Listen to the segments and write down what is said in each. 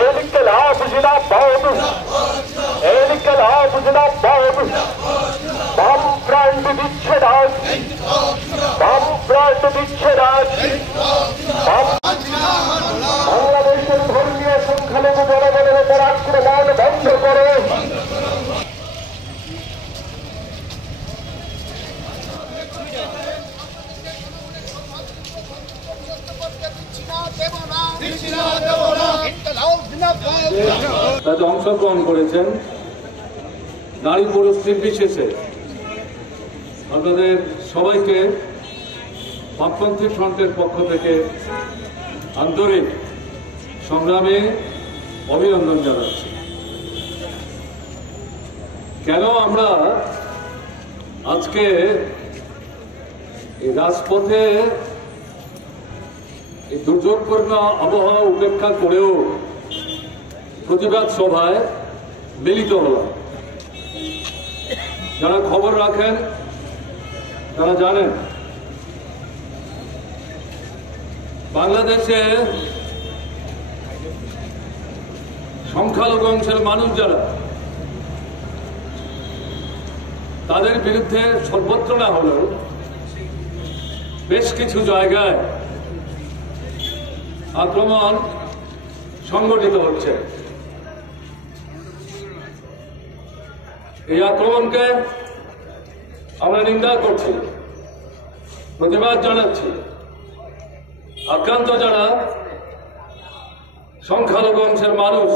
इनकलाब जिंदाबाद, इनकलाब जिंदाबाद। বাম প্রান্ত দিচ্ছে রাজ, বাম প্রান্ত দিচ্ছে রাজ। বাংলাদেশের ধর্মীয় সংখ্যালঘু জনগণের উপর আক্রমণ বন্ধ করে। তাতে অংশগ্রহণ করেছেন নারী পুরুষ নির্বিশেষে। আপনাদের সবাইকে বামপন্থী ফ্রন্টের পক্ষ থেকে আন্তরিক সংগ্রামে অভিনন্দন জানাচ্ছি। কেন আমরা আজকে এই রাজপথে এই দুর্যোগপূর্ণ আবহাওয়া উপেক্ষা করেও প্রতিবাদ সভায় মিলিত হলাম? যারা খবর রাখেন তারা জানেন বাংলাদেশে সংখ্যালঘু অংশের মানুষ যারা, তাদের বিরুদ্ধে সর্বত্র না হলেও বেশ কিছু জায়গায় আক্রমণ সংগঠিত হচ্ছে। এই আক্রমণকে আমরা নিন্দা করছি, প্রতিবাদ জানাচ্ছি। আক্রান্ত যারা সংখ্যালঘু অংশের মানুষ,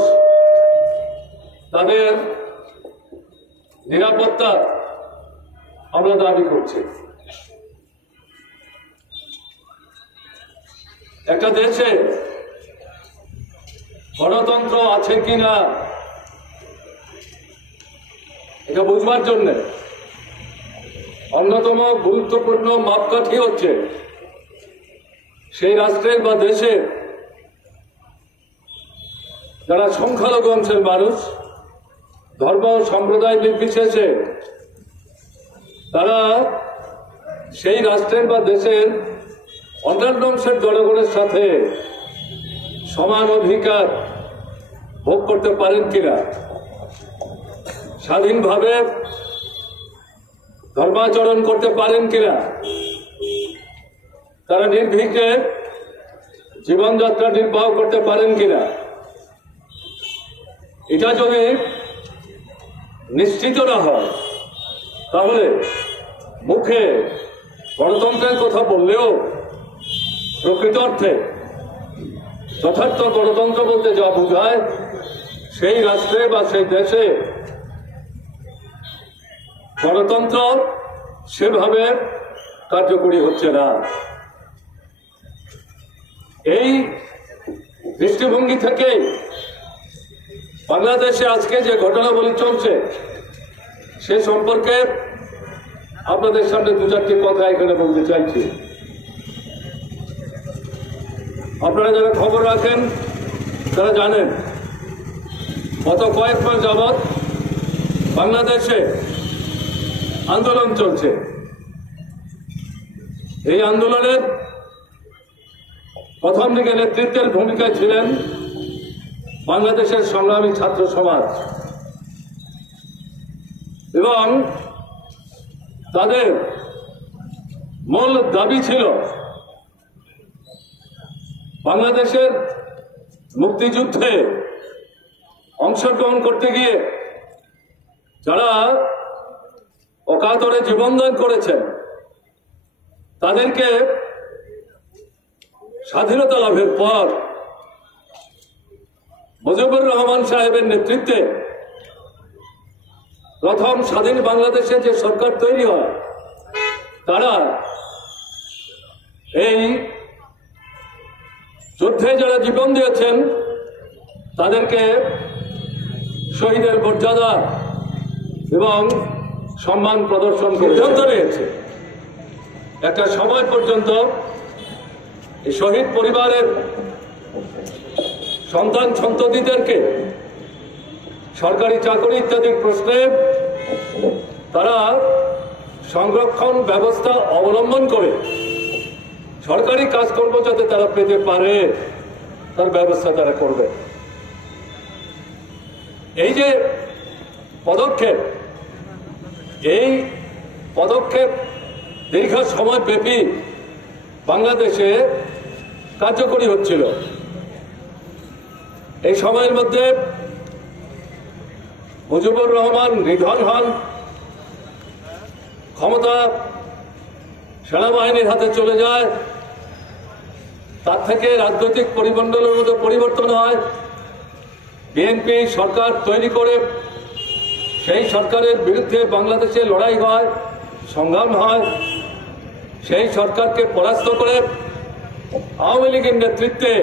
তাদের নিরাপত্তা আমরা দাবি করছি। একটা দেশে গণতন্ত্র আছে কিনা এটা বুঝবার জন্য অন্যতম গুরুত্বপূর্ণ মাপকাঠি হচ্ছে সেই রাষ্ট্রের বা দেশের যারা সংখ্যালঘু অংশের মানুষ, ধর্ম সম্প্রদায় নির্বিশেষে তারা সেই রাষ্ট্রের বা দেশের অন্যান্য অংশের জনগণের সাথে সমান অধিকার ভোগ করতে পারেন কিনা, স্বাধীনভাবে ধর্মাচরণ করতে পারেন কিনা, তারা নির্ভীকে জীবনযাত্রা নির্বাহ করতে পারেন কিনা, এটা যদি নিশ্চিত না হয় তাহলে মুখে গণতন্ত্রের কথা বললেও প্রকৃত অর্থে যথার্থ গণতন্ত্র বলতে যা বোঝায় সেই রাষ্ট্রে বা সেই দেশে গণতন্ত্র সেভাবে কার্যকরী হচ্ছে না। এই দৃষ্টিভঙ্গি থেকে বাংলাদেশে আজকে যে ঘটনাবলী চলছে সে সম্পর্কে আপনাদের সামনে দু চারটি কথা এখানে বলতে চাইছি। আপনারা যারা খবর রাখেন তারা জানেন গত কয়েক মাস যাবৎ বাংলাদেশে আন্দোলন চলছে। এই আন্দোলনের প্রথম দিকে নেতৃত্বের ভূমিকায় ছিলেন বাংলাদেশের সংগ্রামী ছাত্র সমাজ এবং তাদের মূল দাবি ছিল বাংলাদেশের মুক্তিযুদ্ধে অংশগ্রহণ করতে গিয়ে যারা অকাতরে জীবনদান করেছেন তাদেরকে স্বাধীনতা লাভের পর মুজিবুর রহমান সাহেবের নেতৃত্বে প্রথম স্বাধীন বাংলাদেশে যে সরকার তৈরি হয় তারা এই যুদ্ধে যারা জীবন দিয়েছেন তাদেরকে শহীদের মর্যাদা এবং সম্মান প্রদর্শন সিদ্ধান্ত নিয়েছে। একটা সময় পর্যন্ত এই শহীদ পরিবারের সন্তান সন্ততিদেরকে সরকারি চাকরি ইত্যাদির প্রশ্নে তারা সংরক্ষণ ব্যবস্থা অবলম্বন করে সরকারি কাজকর্ম যাতে তারা পেতে পারে তার ব্যবস্থা তারা করবে। এই যে পদক্ষেপ, এই পদক্ষেপ দীর্ঘ সময় ব্যাপী বাংলাদেশে কার্যকরী হচ্ছিল। এই সময়ের মধ্যে মুজিবুর রহমান নিধন হন, ক্ষমতা সেনাবাহিনীর হাতে চলে যায়, তার থেকে রাজনৈতিক পরিমণ্ডলের মধ্যে পরিবর্তন হয়, বিএনপি সরকার তৈরি করে সেই সরকারের বিরুদ্ধে বাংলাদেশে লড়াই হয়, সংগ্রাম হয়, সেই সরকারকে পরাস্ত করে আওয়ামী লীগের নেতৃত্বে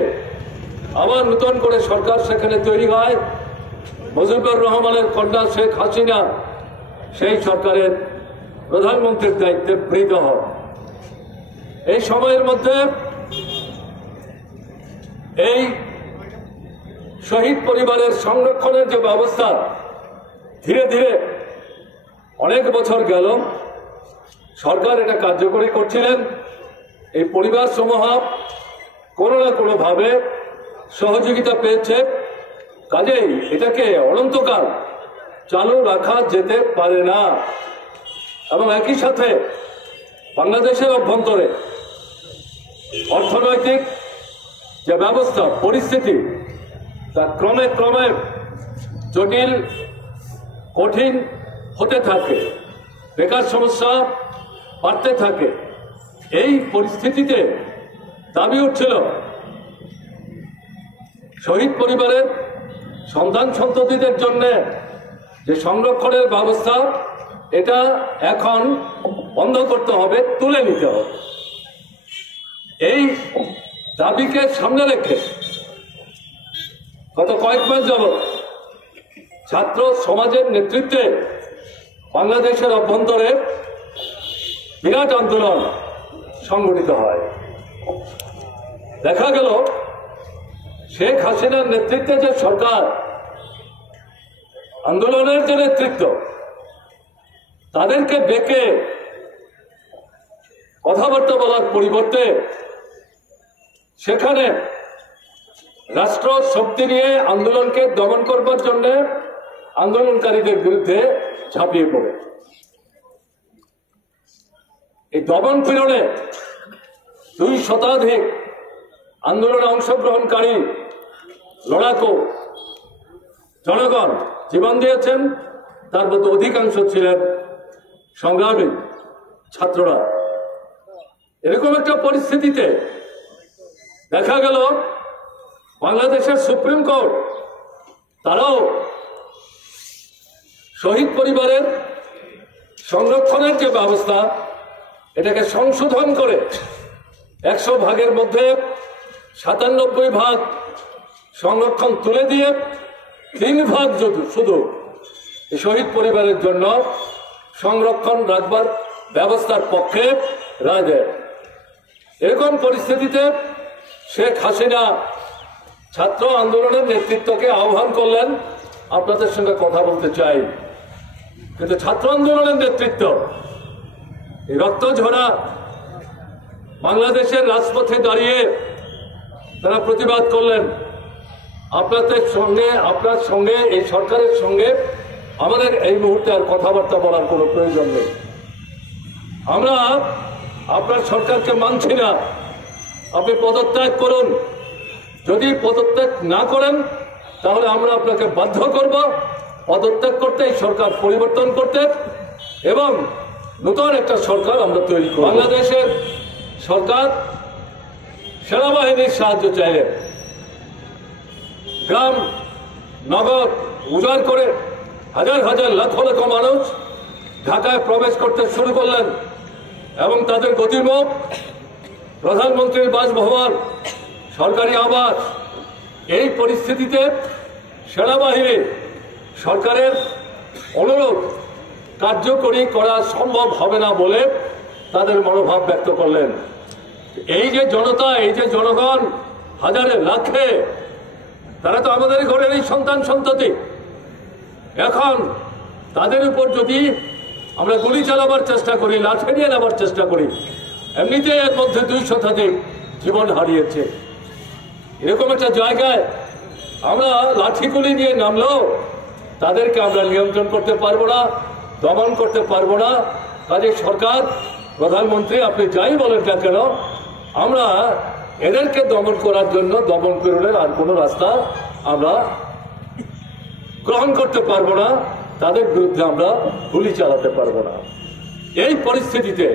আবার নতুন করে সরকার সেখানে তৈরি হয়। মুজিবুর রহমানের কন্যা শেখ হাসিনা সেই সরকারের প্রধানমন্ত্রীর দায়িত্বে গৃহীত হন। এই সময়ের মধ্যে এই শহীদ পরিবারের সংরক্ষণের যে ব্যবস্থা ধীরে ধীরে অনেক বছর গেল, সরকার এটা কার্যকরী করছিলেন। এই পরিবার সমূহ কোনো না কোনোভাবে সহযোগিতা পেয়েছে, কাজেই এটাকে অনন্তকাল চালু রাখা যেতে পারে না। এবং একই সাথে বাংলাদেশের অভ্যন্তরে অর্থনৈতিক যে ব্যবস্থা পরিস্থিতি তা ক্রমে ক্রমে জটিল কঠিন হতে থাকে, বেকার সমস্যা বাড়তে থাকে। এই পরিস্থিতিতে দাবি উঠছিল শহীদ পরিবারের সন্তান সন্ততিদের জন্য যে সংরক্ষণের ব্যবস্থা, এটা এখন বন্ধ করতে হবে, তুলে নিতে হবে। এই দাবিকে সামনে রেখে গত কয়েক মাস যাবৎ ছাত্র সমাজের নেতৃত্বে বাংলাদেশের অভ্যন্তরে বিরাট আন্দোলন সংগঠিত হয়। দেখা গেল শেখ হাসিনার নেতৃত্বে যে সরকার, আন্দোলনের যে নেতৃত্ব, তাদেরকে ডেকে কথাবার্তা বলার পরিবর্তে সেখানে রাষ্ট্র শক্তি নিয়ে আন্দোলনকে দমন করবার জন্য আন্দোলনকারীদের বিরুদ্ধে ঝাঁপিয়ে পড়ে। এই দমন পীড়নে 2 শতাধিক আন্দোলনে অংশগ্রহণকারী লড়াকু জনগণ জীবন দিয়েছেন, তার মধ্যে অধিকাংশ ছিলেন সংগ্রামী ছাত্ররা। এরকম একটা পরিস্থিতিতে দেখা গেল বাংলাদেশের সুপ্রিম কোর্ট তারাও শহীদ পরিবারের সংরক্ষণের যে ব্যবস্থা, এটাকে সংশোধন করে 100 ভাগের মধ্যে 97 ভাগ সংরক্ষণ তুলে দিয়ে 3 ভাগ শুধু শহীদ পরিবারের জন্য সংরক্ষণ রাখবার ব্যবস্থার পক্ষে রায় দেয়। এরকম পরিস্থিতিতে শেখ হাসিনা ছাত্র আন্দোলনের নেতৃত্বকে আহ্বান করলেন, আপনাদের সঙ্গে কথা বলতে চাই। কিন্তু ছাত্র আন্দোলনের নেতৃত্ব এই রক্ত ঝরা বাংলাদেশের রাজপথে দাঁড়িয়ে তারা প্রতিবাদ করলেন, আপনার সঙ্গে এই সরকারের সঙ্গে আমাদের এই মুহূর্তে আর কথাবার্তা বলার কোনো প্রয়োজন নেই। আমরা আপনার সরকারকে মানছি না, আপনি পদত্যাগ করুন। যদি পদত্যাগ না করেন তাহলে আমরা আপনাকে বাধ্য করব পদত্যাগ করতে, এই সরকার পরিবর্তন করতে, এবং নতুন একটা সরকার আমরা তৈরি করব। বাংলাদেশের সরকার সেনাবাহিনীর সাহায্য চাইলেন। গ্রাম নগর উজাড় করে হাজার হাজার লক্ষ লক্ষ মানুষ ঢাকায় প্রবেশ করতে শুরু করলেন এবং তাদের গতিমুখ প্রধানমন্ত্রীর বাসভবন, সরকারি আবাস। এই পরিস্থিতিতে সেনাবাহিনী সরকারের অনুরোধ কার্যকরী করা সম্ভব হবে না বলে তাদের মনোভাব ব্যক্ত করলেন। এই যে জনতা, এই যে জনগণ হাজারে লাখে, তারা তো আমাদের ঘরেরই সন্তান সন্ততি। এখন তাদের উপর যদি আমরা গুলি চালাবার চেষ্টা করি, লাঠি নিয়ে নেবার চেষ্টা করি, এমনিতে এর মধ্যে 2 শতাধিক জীবন হারিয়েছে। এরকম একটা জায়গায় আমরা লাঠিগুলি নিয়ে নামলেও তাদেরকে আমরা নিয়ন্ত্রণ করতে পারবো না, দমন করতে পারবো না। কাজে সরকার, প্রধানমন্ত্রী আপনি যাই বলেন না কেন, আমরা এদেরকে দমন করার জন্য দমন পীড়নের আর কোনো রাস্তা আমরা গ্রহণ করতে পারবো না, তাদের বিরুদ্ধে আমরা গুলি চালাতে পারবো না। এই পরিস্থিতিতে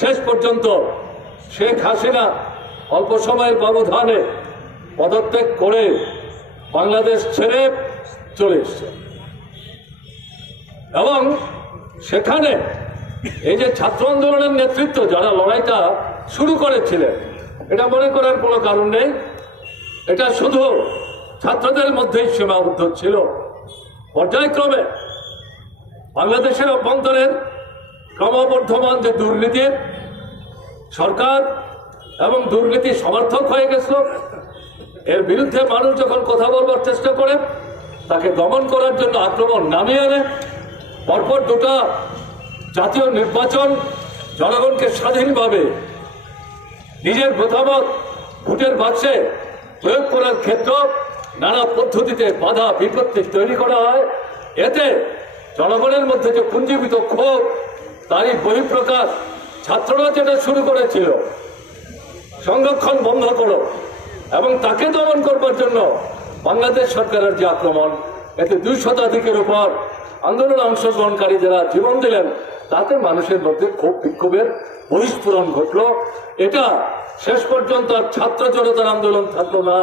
শেষ পর্যন্ত শেখ হাসিনা অল্প সময়ের ব্যবধানে পদত্যাগ করে বাংলাদেশ ছেড়ে চলে এসছে এবং সেখানে এই যে ছাত্র আন্দোলনের নেতৃত্ব যারা লড়াইটা শুরু করেছিলেন, এটা মনে করার কোনো কারণ নেই, এটা শুধু ছাত্রদের মধ্যেই সীমাবদ্ধ ছিল। পর্যায়ক্রমে বাংলাদেশের অভ্যন্তরের ক্রমবর্ধমান যে দুর্নীতি, সরকার এবং দুর্নীতি সমর্থক হয়ে গেছিল, এর বিরুদ্ধে মানুষ যখন কথা বলবার চেষ্টা করে তাকে দমন করার জন্য আক্রমণ নামিয়ে আনে। পরপর দুটো জাতীয় নির্বাচন জনগণকে স্বাধীনভাবে নিজের মতামত ভোটের বাক্সে প্রয়োগ করার ক্ষেত্রে নানা পদ্ধতিতে বাধা বিপত্তি তৈরি করা হয়। এতে জনগণের মধ্যে যে পুঞ্জীভূত ক্ষোভ, তারই বহিঃপ্রকাশ। ছাত্ররা যেটা শুরু করেছিল সংরক্ষণ বন্ধ করো এবং তাকে দমন করবার জন্য বাংলাদেশ সরকারের যে আক্রমণ, এতে 200 শতাধিকের উপর আন্দোলনে অংশগ্রহণকারী যারা জীবন দিলেন, তাতে মানুষের মধ্যে ক্ষোভ বিক্ষোভের বহিস্ফুরণ ঘটল। এটা শেষ পর্যন্ত আর ছাত্র জনতার আন্দোলন থাকলো না।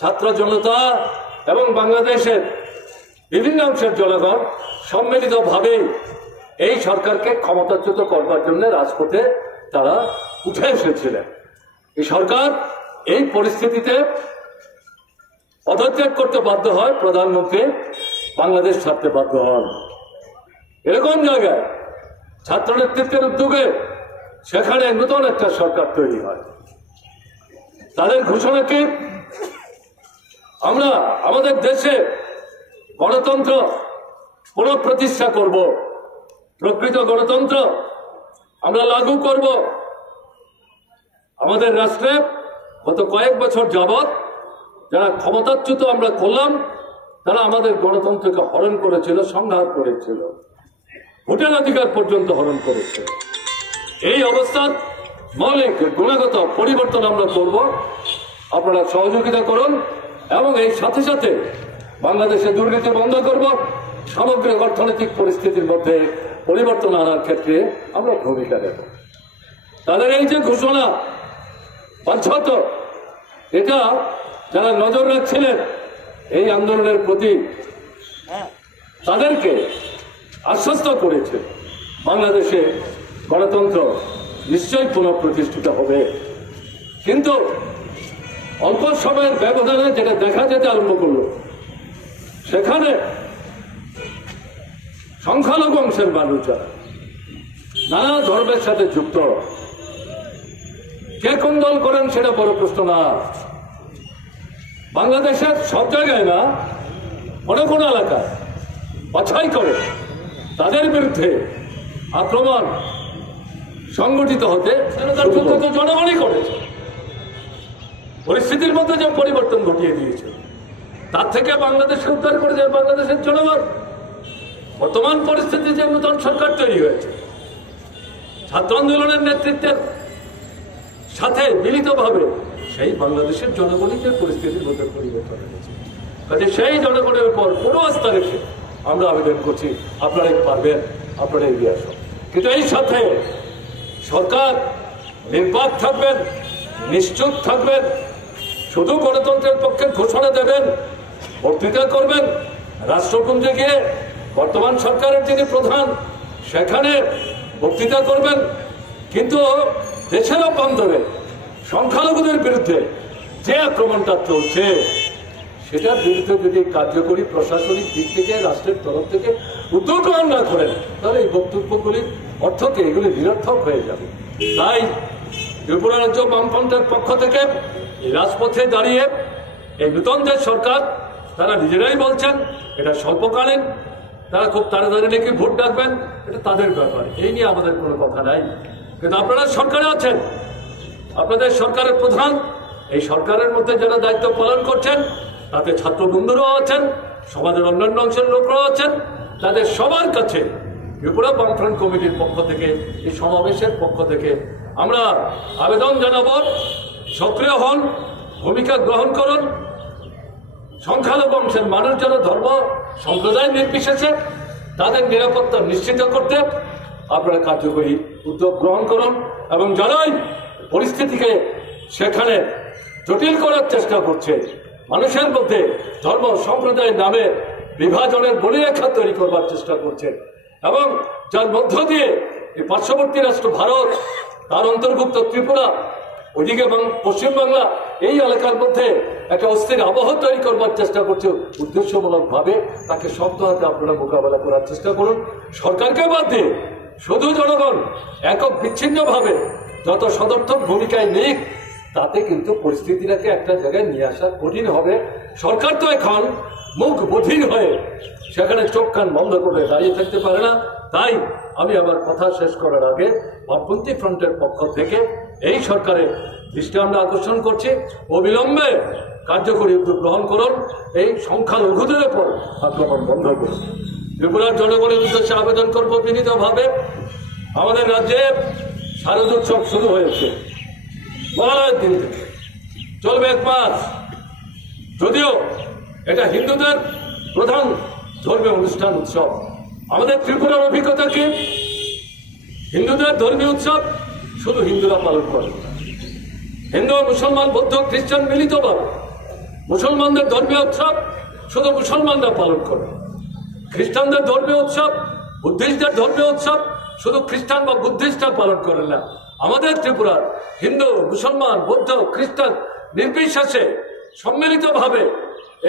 ছাত্র জনতা এবং বাংলাদেশের বিভিন্ন অংশের জনগণ সম্মিলিতভাবে এই সরকারকে ক্ষমতাচ্যুত করবার জন্য রাজপথে তারা উঠে এসেছিলেন। এই সরকার এই পরিস্থিতিতে পদত্যাগ করতে বাধ্য হয়, প্রধানমন্ত্রী বাংলাদেশ ছাড়তে বাধ্য হন। এরকম জায়গায় ছাত্র নেতৃত্বের উদ্যোগে সেখানে নতুন একটা সরকার তৈরি হয়। তাদের ঘোষণা কি? আমরা আমাদের দেশে গণতন্ত্র পুনঃপ্রতিষ্ঠা করব, প্রকৃত গণতন্ত্র আমরা লাগু করব। আমাদের রাষ্ট্রে গত কয়েক বছর যাবৎ যারা ক্ষমতাচ্যুত আমরা করলাম, তারা আমাদের গণতন্ত্রকে হরণ করেছিল, সংঘাত করেছিল, ভোটের অধিকার পর্যন্ত হরণ করেছিল। এই অবস্থার মৌলিক গুণগত পরিবর্তন আমরা করব। আপনারা সহযোগিতা করুন এবং এই সাথে সাথে বাংলাদেশে দুর্নীতি বন্ধ করব। সামগ্রিক অর্থনৈতিক পরিস্থিতির মধ্যে পরিবর্তন আনার ক্ষেত্রে আমরা ভূমিকা নেব। তাদের এই যে ঘোষণা বাধ্যত, এটা যারা নজর রাখছিলেন এই আন্দোলনের প্রতি, তাদেরকে আশ্বস্ত করেছে বাংলাদেশে গণতন্ত্র নিশ্চয়ই পুনঃপ্রতিষ্ঠিত হবে। কিন্তু অল্প সময়ের ব্যবধানে যেটা দেখা যেতে আরম্ভ করলো, সেখানে সংখ্যালঘু অংশের মানুষ যারা নানা ধর্মের সাথে যুক্ত, কে কোন দল করেন সেটা বড় প্রশ্ন না। বাংলাদেশের সব জায়গায় না, কোনো কোনো এলাকায় বাছাই করে তাদের বিরুদ্ধে আক্রমণ সংগঠিত হতে জনগণই করেছে। পরিস্থিতির মধ্যে যে পরিবর্তন ঘটিয়ে দিয়েছে, তার থেকে বাংলাদেশকে উদ্ধার করে দেয় বাংলাদেশের জনগণ। বর্তমান পরিস্থিতি যে নতুন সরকার তৈরি হয়েছে, ছাত্র আন্দোলনের নেতৃত্বের সাথে মিলিতভাবে সেই বাংলাদেশের জনগণই যে পরিস্থিতির মধ্যে পরিবর্তন হয়েছে, কাজে সেই জনগণের উপর পুরো আস্থা রেখে আমরা আবেদন করছি, আপনারা পারবেন, আপনারা এগিয়ে আসুন। কিন্তু এই সাথে সরকার নির্বাক থাকবেন, নিশ্চুপ থাকবেন। শুধু গণতন্ত্রের পক্ষে ঘোষণা দেবেন, বক্তৃতা করবেন, রাষ্ট্রপুঞ্জে গিয়ে বর্তমান সরকারের যিনি প্রধান সেখানে বক্তৃতা করবেন, কিন্তু দেশের অভ্যন্তরে সংখ্যালঘুদের বিরুদ্ধে যে আক্রমণটা চলছে, সেটার বিরুদ্ধে যদি কার্যকরী প্রশাসনিক দিক থেকে রাষ্ট্রের তরফ থেকে উদ্যোগ গ্রহণ না করেন, তাহলে এই বক্তব্যগুলির অর্থকে এগুলি নিরর্থক হয়ে যাবে। তাই ত্রিপুরা রাজ্য বামফ্রন্টের পক্ষ থেকে এই রাজপথে দাঁড়িয়ে এই নতুন যে সরকার, তারা নিজেরাই বলছেন এটা স্বল্পকালীন, তারা খুব তাড়াতাড়ি নাকি ভোট ডাকবেন, এটা তাদের ব্যাপার, এই নিয়ে আমাদের কোনো কথা নাই। কিন্তু আপনারা সরকারে আছেন, আপনাদের সরকারের প্রধান এই সরকারের মধ্যে যারা দায়িত্ব পালন করছেন তাতে ছাত্র বন্ধুরাও আছেন, সমাজের অন্যান্য অংশের লোকরাও আছেন, তাদের সবার কাছে ত্রিপুরা বামফ্রন্ট কমিটির পক্ষ থেকে, এই সমাবেশের পক্ষ থেকে আমরা আবেদন জানাব, সক্রিয় হন, ভূমিকা গ্রহণ করুন। সংখ্যালঘু অংশের মানুষ যারা ধর্ম সম্প্রদায় নির্বিশেষে তাদের নিরাপত্তা নিশ্চিত করতে আপনারা কার্যকরী উদ্যোগ গ্রহণ করুন এবং যারাই পরিস্থিতিকে সেখানে জটিল করার চেষ্টা করছে, মানুষের মধ্যে ধর্ম সম্প্রদায়ের নামে বিভাজনের বলিরেখা তৈরি করবার চেষ্টা করছে এবং যার মধ্য দিয়ে এই পার্শ্ববর্তী রাষ্ট্র ভারত, তার অন্তর্ভুক্ত ত্রিপুরা, ওইদিকে পশ্চিমবাংলা, এই এলাকার মধ্যে একটা অস্থির আবহ তৈরি করবার চেষ্টা করছে উদ্দেশ্যমূলক ভাবে, তাকে শক্ত হাতে আপনারা মোকাবেলা করার চেষ্টা করুন। সরকারকে বাদ দিয়ে শুধু জনগণ একক বিচ্ছিন্ন ভাবে যত সদর্থক ভূমিকায় নিক, তাতে কিন্তু পরিস্থিতিটাকে একটা জায়গায় নিয়ে আসা কঠিন হবে। সরকার তো এখন মুখ বধির হয়ে সেখানে চোখ কান বন্ধ করে দাঁড়িয়ে থাকতে পারে না। তাই আমি আবার কথা শেষ করার আগে বামপন্থী ফ্রন্টের পক্ষ থেকে এই সরকারের দৃষ্টি আমরা আকর্ষণ করছি, অবিলম্বে কার্যকরী উদ্যোগ গ্রহণ করুন, এই সংখ্যালঘুদের উপর আক্রমণ বন্ধ করুন। ত্রিপুরার জনগণের উদ্দেশ্যে আবেদন করব বিনীতভাবে, আমাদের রাজ্যে শারদোৎসব শুরু হয়েছে মহালয়ের দিন থেকে, চলবে 1 মাস। যদিও এটা হিন্দুদের প্রধান ধর্মীয় অনুষ্ঠান, উৎসব, আমাদের ত্রিপুরার অভিজ্ঞতা কি? হিন্দুদের ধর্মীয় উৎসব শুধু হিন্দুরা পালন করে, হিন্দু, মুসলমান, বৌদ্ধ, খ্রিস্টান মিলিতভাবে। মুসলমানদের ধর্মীয় উৎসব শুধু মুসলমানরা পালন করে, খ্রিস্টানদের ধর্মীয় উৎসব, বুদ্ধিস্টদের ধর্মীয় উৎসব শুধু খ্রিস্টান বা বুদ্ধিস্টরা পালন করে না। আমাদের ত্রিপুরার হিন্দু, মুসলমান, বৌদ্ধ, খ্রিস্টান নির্বিশেষে সম্মিলিতভাবে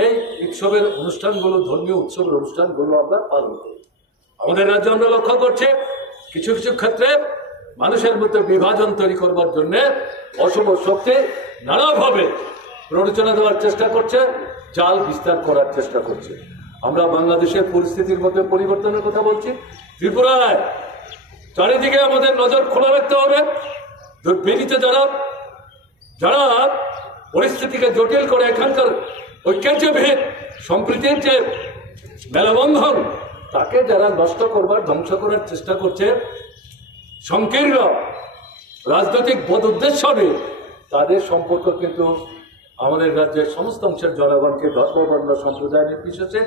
এই উৎসবের অনুষ্ঠানগুলো, ধর্মীয় উৎসবের অনুষ্ঠানগুলো আমরা পালন করি। আমাদের রাজ্যে আমরা লক্ষ্য করছি কিছু কিছু ক্ষেত্রে মানুষের মধ্যে বিভাজন তৈরি করবার জন্য অশুভ শক্তি নানাভাবে প্ররোচনা দেওয়ার চেষ্টা করছে, জাল বিস্তার করার চেষ্টা করছে। আমরা বাংলাদেশের পরিস্থিতির মধ্যে পরিবর্তনের কথা বলছি। ত্রিপুরায় চারিদিকে আমাদের নজর খোলা রাখতে হবে। দুর্বিনীত যারা পরিস্থিতিকে জটিল করে এখানকার ঐক্যের যে ভেদ, সম্প্রীতির যে মেলবন্ধন, তাকে যারা নষ্ট করবার, ধ্বংস করার চেষ্টা করছে, সংকীর্ণ রাজনৈতিক বোধ উদ্দেশ্য নিয়ে, তাদের সম্পর্ক কিন্তু আমাদের রাজ্যের সমস্ত অংশের জনগণকে ধর্ম, বর্ণ, সম্প্রদায় নির্বিশেষে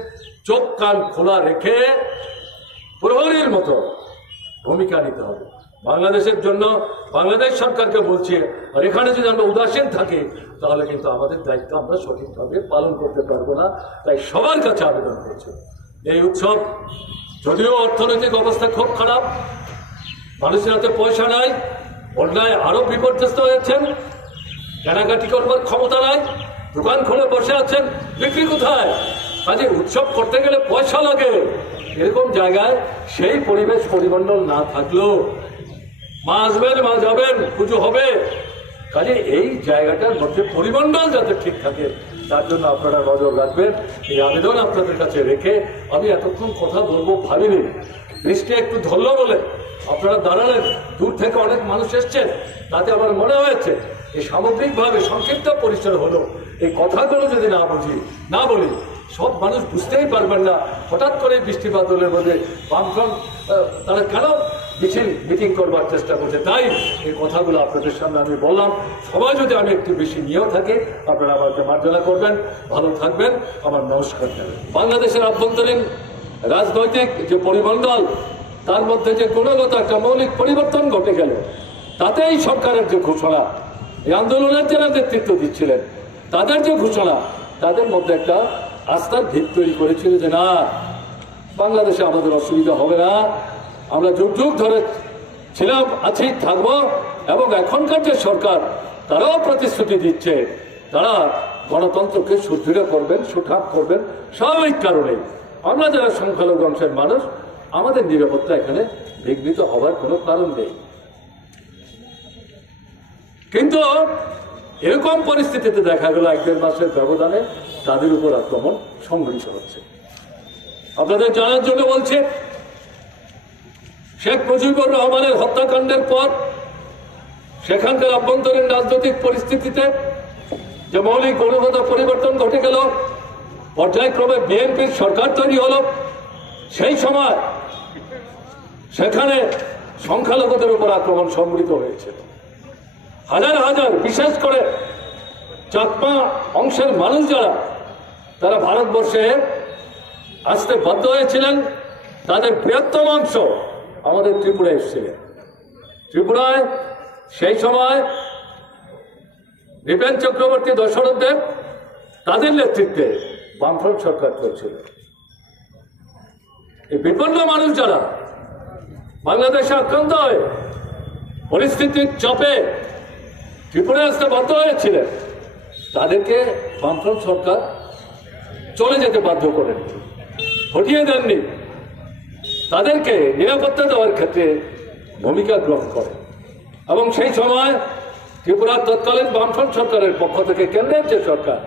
চোখ কান খোলা রেখে প্রহরীর মতো ভূমিকা নিতে হবে বাংলাদেশের জন্য। বাংলাদেশ সরকারকে বলছি, আর এখানে যদি আমরা উদাসীন থাকি তাহলে কিন্তু আমাদের দায়িত্ব আমরা সঠিকভাবে পালন করতে পারবো না। তাই সবার কাছে আবেদন করছি, এই উৎসব যদিও অর্থনৈতিক অবস্থা খুব খারাপ, মানুষের হাতে পয়সা নাই, বন্যায় আরো বিপর্যস্ত হয়েছেন, কেনাকাটি করবার ক্ষমতা নাই, দোকান খুলে বসে আছেন, বিক্রি কোথায়? কাজে উৎসব করতে গেলে পয়সা লাগে। এরকম জায়গায় সেই পরিবেশ পরিমণ্ডল না থাকলেও মা আসবেন, মা যাবেন, পুজো হবে, কাজে এই জায়গাটার মধ্যে পরিমণ্ডল যাতে ঠিক থাকে তার জন্য আপনারা নজর রাখবেন। এই আবেদন আপনাদের কাছে রেখে আমি এতক্ষণ কথা বলবো ভাবিনি, বৃষ্টি একটু ধরলো বলে আপনারা দাঁড়ালেন, দূর থেকে অনেক মানুষ এসছেন, তাতে আমার মনে হয়েছে এই সামগ্রিকভাবে সংক্ষিপ্ত পরিসর হলো, এই কথাগুলো যদি না বলি সব মানুষ বুঝতেই পারবেন না। হঠাৎ করে বৃষ্টিপাত হলের মধ্যে বামফ্রন্ট তারা কেন মিটিং করবার চেষ্টা করছে, তাই এই কথাগুলো আপনাদের সামনে আমি বললাম। সবাই যদি আমি একটু বেশি নিয়েও থাকি আপনারা আমাকে মার্জনা করবেন, ভালো থাকবেন, আমার নমস্কার জানাবেন। বাংলাদেশের আভ্যন্তরীণ রাজনৈতিক যে পরিমণ্ডল, তার মধ্যে যে গুণগত একটা মৌলিক পরিবর্তন ঘটে গেল, তাতে এই সরকারের যে ঘোষণা, এই আন্দোলনের যারা নেতৃত্ব দিচ্ছিলেন তাদের যে ঘোষণা, তাদের মধ্যে একটা আস্থার ভিত তৈরি করেছিল যে না, বাংলাদেশে আমাদের অসুবিধা হবে না, আমরা যুগ যুগ ধরে ছিলাম, আছি, থাকবো। এবং এখনকার যে সরকার, তারাও প্রতিশ্রুতি দিচ্ছে তারা গণতন্ত্রকে সুদৃঢ় করবেন, সুঠাপ করবেন। স্বাভাবিক কারণে আমরা যারা সংখ্যালঘু অংশের মানুষ, আমাদের নিরাপত্তা এখানে বিঘ্নিত হওয়ার কোনো কারণ নেই। কিন্তু এরকম পরিস্থিতিতে দেখা গেল 1-1.5 মাসের ব্যবধানে তাদের উপর আক্রমণ সংঘটিত হচ্ছে। আপনাদের জানার জন্য বলছে, শেখ মুজিবুর রহমানের হত্যাকাণ্ডের পর সেখানকার আভ্যন্তরীণ রাজনৈতিক পরিস্থিতিতে যে মৌলিক গুণগত পরিবর্তন ঘটে গেল, পর্যায়ক্রমে বিএনপির সরকার তৈরি হলো, সেই সময় সেখানে সংখ্যালঘুদের উপর আক্রমণ সংঘটিত হয়েছিল। হাজার হাজার, বিশেষ করে চাকমা অংশের মানুষ যারা, তারা ভারতবর্ষে আসতে বাধ্য হয়েছিলেন, তাদের বৃহত্তম অংশ আমাদের ত্রিপুরায় এসেছিলেন। ত্রিপুরায় সেই সময় নৃপেন চক্রবর্তী, দশরথ দেব, তাদের নেতৃত্বে বামফ্রন্ট সরকার চলছিল। এই বিপন্ন মানুষ যারা বাংলাদেশে আক্রান্ত হয়ে পরিস্থিতির চাপে ত্রিপুরায় আসতে বাধ্য হয়েছিলেন, তাদেরকে বামফ্রন্ট সরকার চলে যেতে বাধ্য করেন, হটিয়ে দেননি, তাদেরকে নিরাপত্তা দেওয়ার ক্ষেত্রে ভূমিকা গ্রহণ করে। এবং সেই সময় ত্রিপুরার তৎকালীন বামফ্রন্ট সরকারের পক্ষ থেকে কেন্দ্রের যে সরকার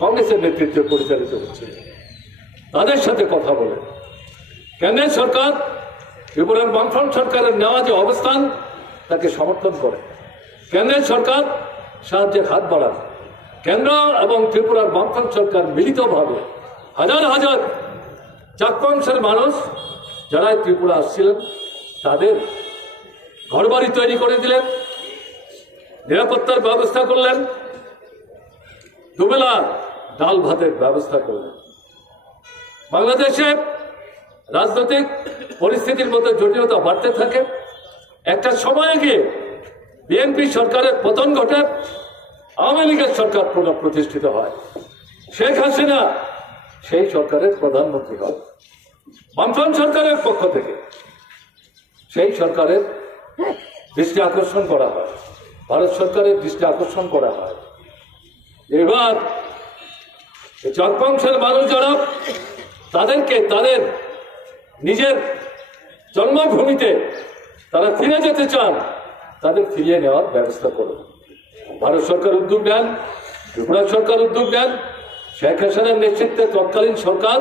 কংগ্রেসের নেতৃত্বে পরিচালিত হচ্ছে, তাদের সাথে কথা বলে কেন্দ্রের সরকার ত্রিপুরার বামফ্রন্ট সরকারের নেওয়া যে অবস্থান তাকে সমর্থন করে। কেন্দ্রের সরকার সাহায্যের হাত বাড়ান। কেন্দ্র এবং ত্রিপুরার বামফ্রন্ট সরকার মিলিতভাবে হাজার হাজার চাকমাংশের মানুষ যারা ত্রিপুরা আসছিলেন, তাদের ঘরবাড়ি তৈরি করে দিলেন, নিরাপত্তার ব্যবস্থা করলেন, দুবেলা ডাল ভাতের ব্যবস্থা করলেন। বাংলাদেশে রাজনৈতিক পরিস্থিতির মধ্যে জটিলতা বাড়তে থাকে। একটা সময়ে গিয়ে বিএনপি সরকারের পতন ঘটে, আওয়ামী লীগের সরকার পুনঃপ্রতিষ্ঠিত হয়, শেখ হাসিনা সেই সরকারের প্রধানমন্ত্রী হয়। বামফ্রন্ট সরকারের পক্ষ থেকে সেই সরকারের দৃষ্টি আকর্ষণ করা হয়, ভারত সরকারের দৃষ্টি আকর্ষণ করা হয়। এবার চাকমাংশের মানুষ যারা, তাদেরকে তাদের নিজের জন্মভূমিতে তারা ফিরে যেতে চান, তাদের ফিরিয়ে নেওয়ার ব্যবস্থা করুন। ভারত সরকার উদ্যোগ নেন, ত্রিপুরা সরকার উদ্যোগ নেন, শেখ হাসিনার নেতৃত্বে তৎকালীন সরকার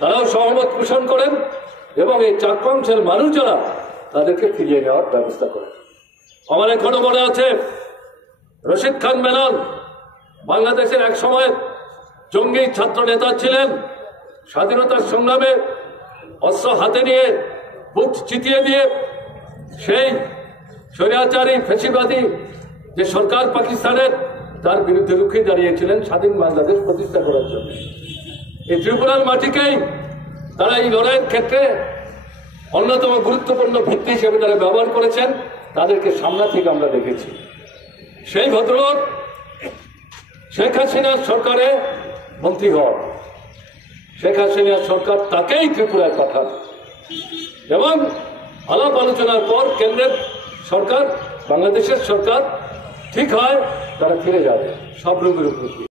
তারাও সহমত পোষণ করেন এবং এই চাকমাংশের মানুষ যারা, তাদেরকে ফিরিয়ে নেওয়ার ব্যবস্থা করেন। আমার এখনো মনে আছে রশিদ খান মেনন বাংলাদেশের এক সময় জঙ্গি ছাত্র নেতা ছিলেন। স্বাধীনতার সংগ্রামে অস্ত্র হাতে নিয়ে বুক চিতিয়ে দিয়ে সেই স্বৈরাচারী ফ্যাসিবাদী যে সরকার পাকিস্তানের, তার বিরুদ্ধে রুখে দাঁড়িয়েছিলেন স্বাধীন বাংলাদেশ প্রতিষ্ঠা করার জন্য। এই ত্রিপুরার মাটিকেই তারা এই লড়াইয়ের ক্ষেত্রে অন্যতম গুরুত্বপূর্ণ ভিত্তি হিসেবে তারা ব্যবহার করেছেন। তাদেরকে সামনা থেকে আমরা দেখেছি। সেই ভদ্রলোক শেখ হাসিনার সরকারে মন্ত্রী হন, শেখ হাসিনার সরকার তাকেই ত্রিপুরায় পাঠান এবং আলাপ আলোচনার পর কেন্দ্রের সরকার, বাংলাদেশের সরকার ঠিক হয়, তারা ফিরে যাবে সব রঙের উপর।